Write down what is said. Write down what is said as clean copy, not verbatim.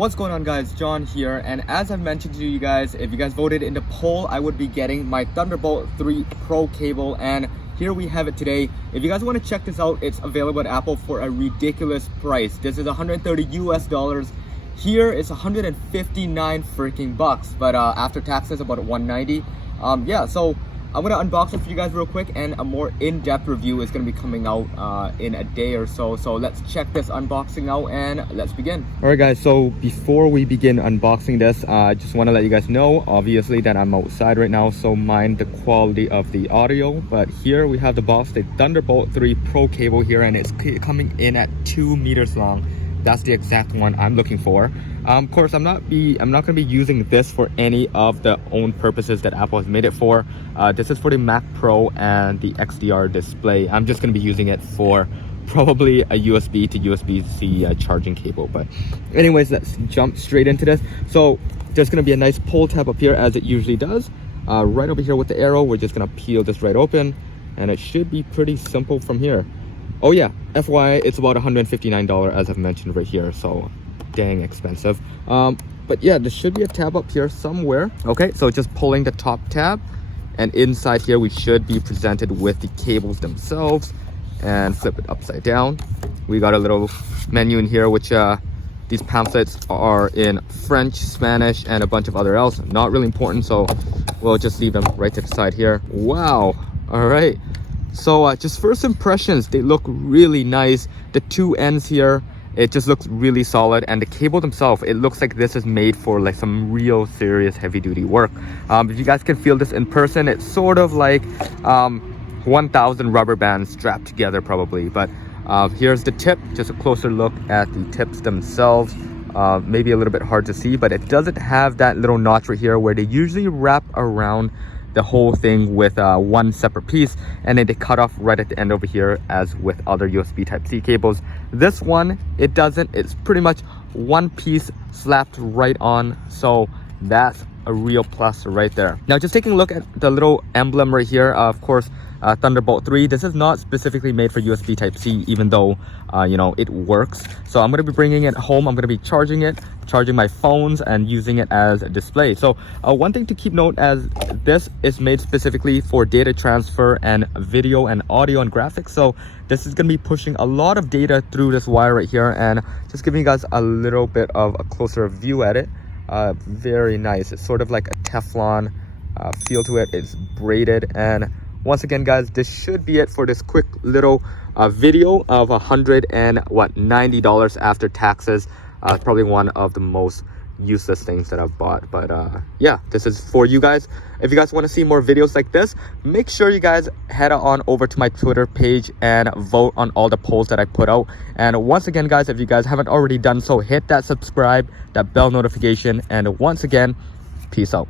What's going on, guys? John here, and as I've mentioned to you guys, if you guys voted in the poll, I would be getting my Thunderbolt 3 Pro cable, and here we have it today. If you guys want to check this out, it's available at Apple for a ridiculous price. This is $130 US. Here it's 159 freaking bucks, but after taxes about 190. Yeah, so I'm gonna unbox it for you guys real quick, and a more in-depth review is gonna be coming out in a day or so. So let's check this unboxing out and let's begin. All right, guys, so before we begin unboxing this, I just want to let you guys know, obviously, that I'm outside right now, so mind the quality of the audio. But here we have the box, the Thunderbolt 3 Pro cable here, and it's coming in at 2 meters long. That's the exact one I'm looking for. Of course, I'm not gonna be using this for any of the own purposes that Apple has made it for. This is for the Mac Pro and the XDR display. I'm just gonna be using it for probably a USB to USB-C charging cable. But anyways, let's jump straight into this. So there's gonna be a nice pull tab up here, as it usually does. Right over here with the arrow, we're just gonna peel this right open, and it should be pretty simple from here. Oh yeah, FYI, it's about $159 as I've mentioned right here, so dang expensive. But yeah, there should be a tab up here somewhere. Okay, so just pulling the top tab, and inside here we should be presented with the cables themselves, and flip it upside down. We got a little menu in here, which these pamphlets are in French, Spanish, and a bunch of other else. Not really important, so we'll just leave them right to the side here. Wow, all right. So just first impressions, they look really nice. The two ends here, it just looks really solid, and the cable themselves, it looks like this is made for like some real serious heavy duty work. If you guys can feel this in person, it's sort of like 1,000 rubber bands strapped together probably. But here's the tip, just a closer look at the tips themselves. Maybe a little bit hard to see, but it doesn't have that little notch right here where they usually wrap around the whole thing with one separate piece, and then they cut off right at the end over here, as with other USB Type-C cables. This one, it doesn't. It's pretty much one piece slapped right on, so that's a real plus right there. Now, just taking a look at the little emblem right here, of course, Thunderbolt 3. This is not specifically made for USB Type-C, even though you know, it works. So I'm going to be bringing it home. I'm going to be charging my phones and using it as a display. So one thing to keep note, as this is made specifically for data transfer and video and audio and graphics. So this is going to be pushing a lot of data through this wire right here, and just giving you guys a little bit of a closer view at it. Very nice. It's sort of like a Teflon feel to it. It's braided, and once again, guys, this should be it for this quick little video of $190 after taxes. Probably one of the most useless things that I've bought, but yeah, this is for you guys. If you guys want to see more videos like this, make sure you guys head on over to my Twitter page and vote on all the polls that I put out. And once again, guys, if you guys haven't already done so, hit that subscribe, that bell notification, and once again, peace out.